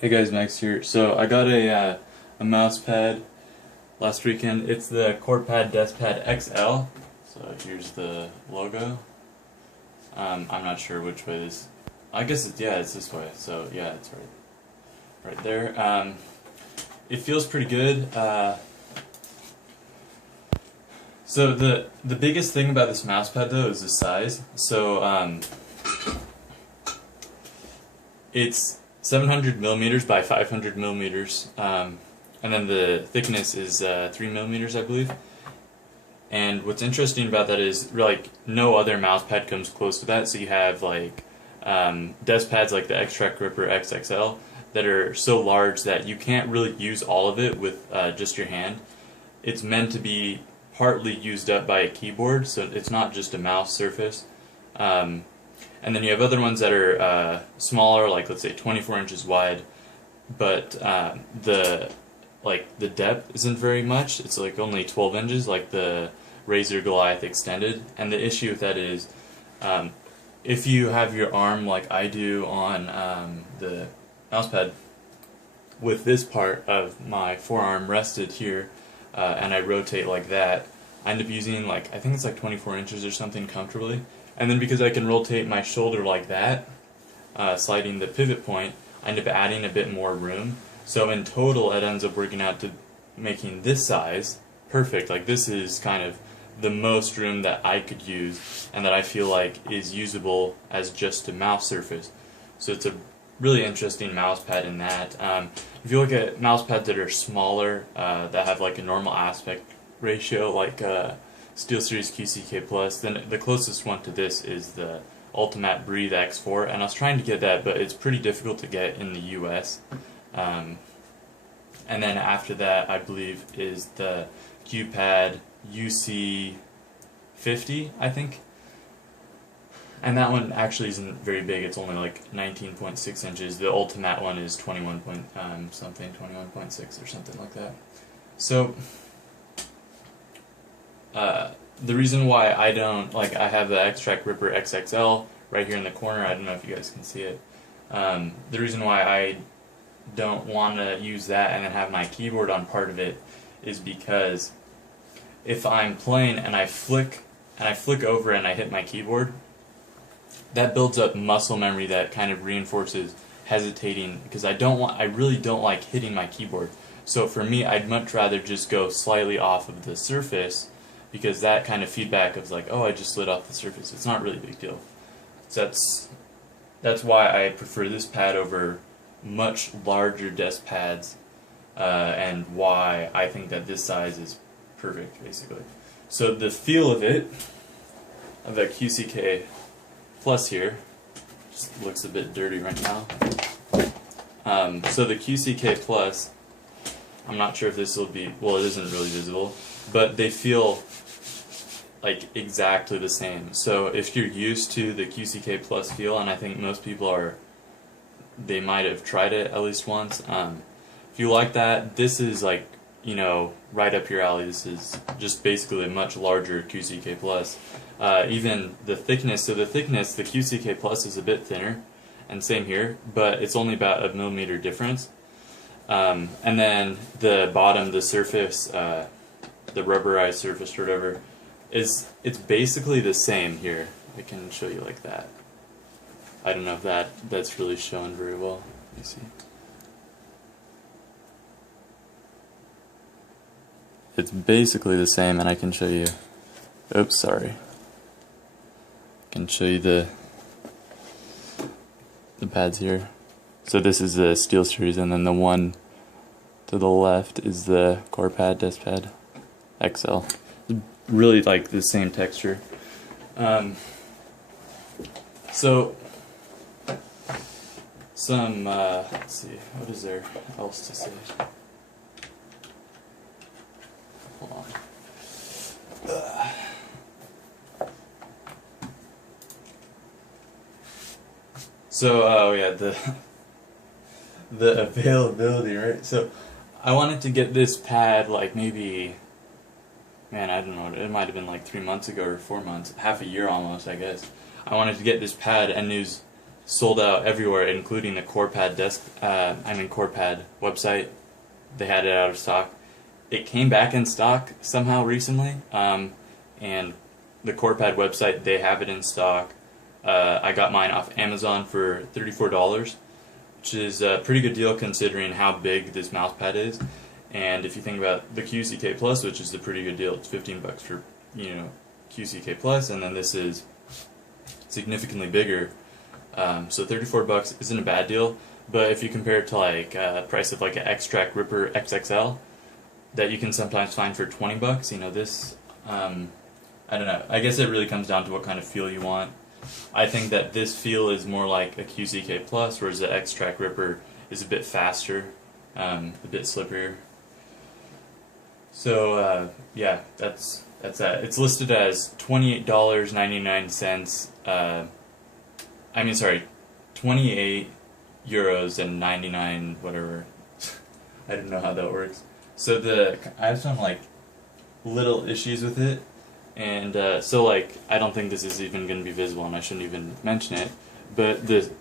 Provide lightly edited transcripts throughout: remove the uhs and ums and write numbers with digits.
Hey guys, Max here. So I got a mouse pad last weekend. It's the Corepad Deskpad XL. So here's the logo. I'm not sure which way this. I guess it's this way. So yeah, it's right there. It feels pretty good. So the biggest thing about this mouse pad though is the size. So it's 700 millimeters by 500 millimeters, and then the thickness is 3 millimeters, I believe. And what's interesting about that is like no other mouse pad comes close to that. So you have like desk pads like the X-Track Gripper XXL that are so large that you can't really use all of it with just your hand. It's meant to be partly used up by a keyboard, so it's not just a mouse surface. And then you have other ones that are smaller, like let's say 24 inches wide, but the depth isn't very much. It's like only 12 inches, like the Razer Goliathus extended. And the issue with that is, if you have your arm like I do on the mousepad, with this part of my forearm rested here, and I rotate like that, I end up using I think it's like 24 inches or something comfortably. And then because I can rotate my shoulder like that, sliding the pivot point, I end up adding a bit more room. So in total it ends up working out to making this size perfect. Like this is kind of the most room that I could use and that I feel like is usable as just a mouse surface. So it's a really interesting mouse pad in that. If you look at mouse pads that are smaller, that have like a normal aspect ratio, like Steel Series QcK+, then the closest one to this is the Ultimate Breathe X4, and I was trying to get that, but it's pretty difficult to get in the US. And then after that, I believe, is the Corepad UC50, I think. And that one actually isn't very big, it's only like 19.6 inches. The Ultimate one is 21.6 or something like that. So the reason why I don't, I have the X-Track Gripper XXL right here in the corner, I don't know if you guys can see it. The reason why I don't want to use that and then have my keyboard on part of it is because if I'm playing and I flick over and I hit my keyboard, that builds up muscle memory that kind of reinforces hesitating, because I really don't like hitting my keyboard. So for me, I'd much rather just go slightly off of the surface, because that kind of feedback of like, oh, I just slid off the surface, it's not really a big deal. So that's why I prefer this pad over much larger desk pads, and why I think that this size is perfect, basically. So the feel of it, of that QcK Plus here, just looks a bit dirty right now. So the QcK Plus, I'm not sure if this will be, well, it isn't really visible, but they feel like exactly the same. So if you're used to the QcK Plus feel, and I think most people are, they might have tried it at least once. If you like that, this is like, right up your alley. This is just basically a much larger QcK Plus. Even the thickness, the QcK Plus is a bit thinner, and same here, but it's only about a millimeter difference. And then the bottom, the surface, the rubberized surface or whatever, it's basically the same here. I can show you like that. I don't know if that's really shown very well. Let me see. It's basically the same, and I can show you. Oops, sorry. I can show you the pads here. So this is the Steel Series, and then the one to the left is the Corepad Deskpad XL. Really like the same texture. So some let's see, what is there else to say? Hold on. So oh yeah, the availability, right? So I wanted to get this pad maybe, man, I don't know, it might have been like 3 months ago or 4 months, half a year almost, I guess. I wanted to get this pad, and it was sold out everywhere, including the Corepad Corepad website. They had it out of stock. It came back in stock somehow recently, and the Corepad website, they have it in stock. I got mine off Amazon for $34, which is a pretty good deal considering how big this mouse pad is. And if you think about the QcK Plus, which is a pretty good deal, it's $15 for QcK Plus, and then this is significantly bigger. So $34 isn't a bad deal, but if you compare it to like price of like an X-Track Ripper XXL that you can sometimes find for $20, this I don't know. I guess it really comes down to what kind of feel you want. I think that this feel is more like a QcK Plus, whereas the X-Track Ripper is a bit faster, a bit slipperier. So yeah, that's that. It's listed as $28.99. I mean, sorry, €28.99 whatever. I don't know how that works. So I have some like little issues with it, and so like I don't think this is even going to be visible, and I shouldn't even mention it. But this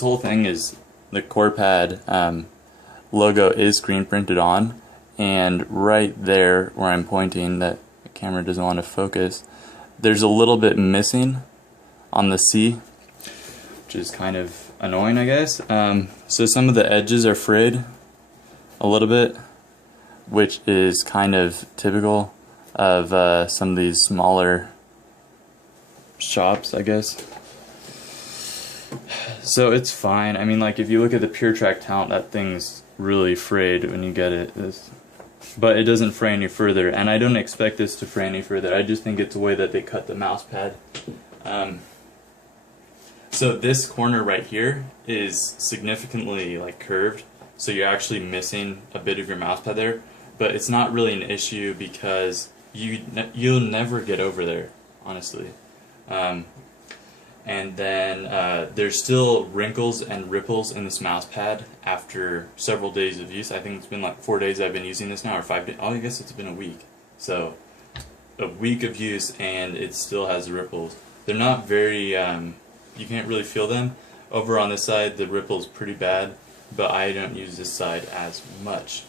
whole thing is the Corepad logo is screen printed on, and right there where I'm pointing, that the camera doesn't want to focus, there's a little bit missing on the C, which is kind of annoying, I guess. So some of the edges are frayed a little bit, which is kind of typical of some of these smaller shops, I guess. So it's fine. I mean, like if you look at the Pure Track Talent, that thing's really frayed when you get it. But it doesn't fray any further, and I don't expect this to fray any further. I just think it's the way that they cut the mouse pad. So this corner right here is significantly like curved, so you're actually missing a bit of your mouse pad there. But it's not really an issue because you'll never get over there, honestly. And then there's still wrinkles and ripples in this mouse pad after several days of use. I think it's been like 4 days I've been using this now, or 5 days. Oh, I guess it's been a week. So a week of use, and it still has the ripples. They're not very, you can't really feel them. Over on this side, the ripple's pretty bad, but I don't use this side as much.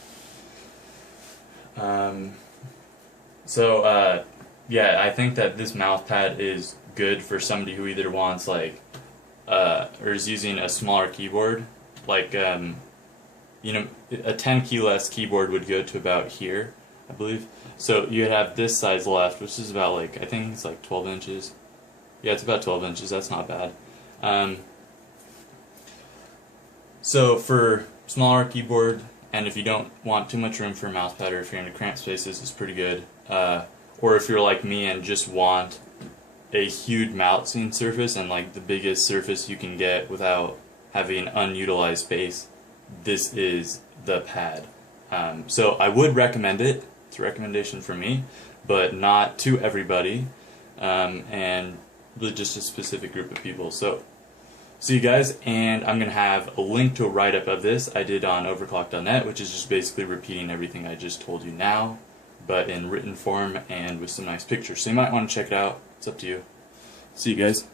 Yeah, I think that this mouse pad is good for somebody who either wants like or is using a smaller keyboard, like a 10 key less keyboard would go to about here, I believe. So you'd have this size left, which is about like, I think it's like 12 inches. Yeah, it's about 12 inches. That's not bad. So for smaller keyboard, and if you don't want too much room for a mouse pad, or if you're in cramped spaces, it's pretty good. Or if you're like me and just want a huge mousing surface and like the biggest surface you can get without having unutilized space, this is the pad. So I would recommend it. It's a recommendation from me, but not to everybody, and just a specific group of people. So see you guys, and I'm going to have a link to a write-up of this I did on overclock.net, which is just basically repeating everything I just told you now, but in written form and with some nice pictures. So you might want to check it out. It's up to you. See you guys.